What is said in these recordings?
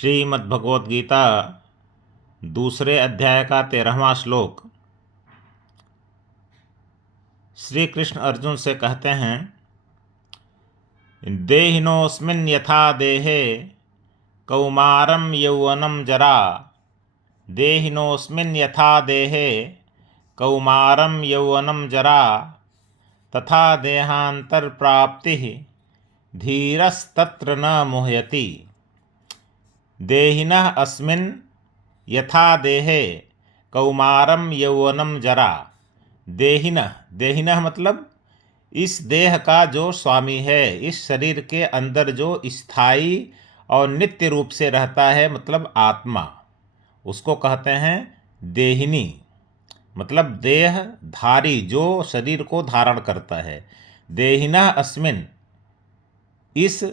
श्रीमद्भगवद्गीता दूसरे अध्याय का 13वां श्लोक। श्री कृष्ण अर्जुन से कहते हैं, देहिनोऽस्मिन् यथा देहे कौमारं यौवनं जरा, देहिनोऽस्मिन् यथा देहे कौमारं यौवनं जरा, तथा देहान्तरप्राप्तिः धीरस्तत्र न मुह्यति। देहिनः अस्मिन् यथा देहे कौमारं यौवनं जरा। देहिनः मतलब इस देह का जो स्वामी है, इस शरीर के अंदर जो स्थायी और नित्य रूप से रहता है, मतलब आत्मा, उसको कहते हैं देहिनी। मतलब देह धारी, जो शरीर को धारण करता है। देहिनः अस्मिन्, इस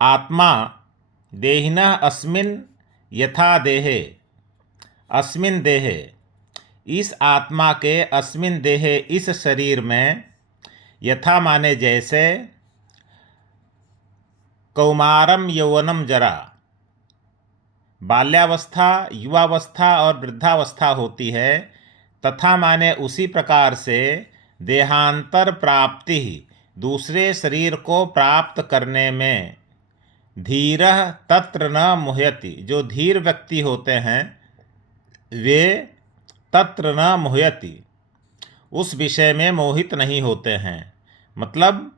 आत्मा, देहिनः अस्मिन् यथा देहे, अस्मिन् देहे, इस आत्मा के अस्मिन् देहे, इस शरीर में, यथा माने जैसे, कौमारम यौवनम जरा, बाल्यावस्था, युवावस्था और वृद्धावस्था होती है, तथा माने उसी प्रकार से देहांतर प्राप्ति, दूसरे शरीर को प्राप्त करने में, धीरः तत्र न मुह्यति, जो धीर व्यक्ति होते हैं वे तत्र न मुह्यति, उस विषय में मोहित नहीं होते हैं। मतलब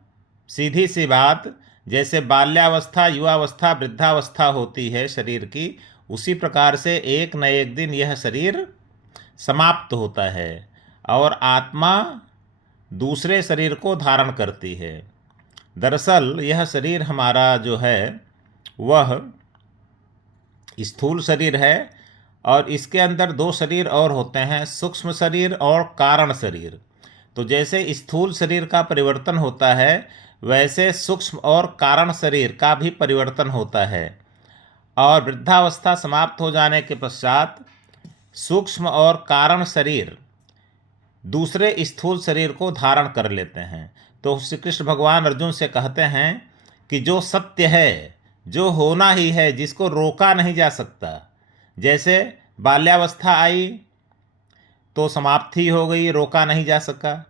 सीधी सी बात, जैसे बाल्यावस्था, युवावस्था, वृद्धावस्था होती है शरीर की, उसी प्रकार से एक न एक दिन यह शरीर समाप्त होता है और आत्मा दूसरे शरीर को धारण करती है। दरअसल यह शरीर हमारा जो है वह स्थूल शरीर है, और इसके अंदर दो शरीर और होते हैं, सूक्ष्म शरीर और कारण शरीर। तो जैसे स्थूल शरीर का परिवर्तन होता है, वैसे सूक्ष्म और कारण शरीर का भी परिवर्तन होता है। और वृद्धावस्था समाप्त हो जाने के पश्चात सूक्ष्म और कारण शरीर दूसरे स्थूल शरीर को धारण कर लेते हैं। तो श्री कृष्ण भगवान अर्जुन से कहते हैं कि जो सत्य है, जो होना ही है, जिसको रोका नहीं जा सकता, जैसे बाल्यावस्था आई तो समाप्ति हो गई, रोका नहीं जा सका।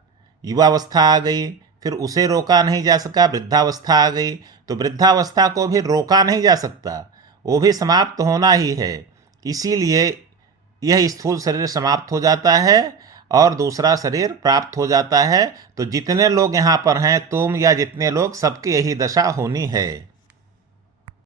युवावस्था आ गई, फिर उसे रोका नहीं जा सका। वृद्धावस्था आ गई तो वृद्धावस्था को भी रोका नहीं जा सकता, वो भी समाप्त होना ही है। इसीलिए यह स्थूल शरीर समाप्त हो जाता है और दूसरा शरीर प्राप्त हो जाता है। तो जितने लोग यहाँ पर हैं, तुम या जितने लोग, सबकी यही दशा होनी है।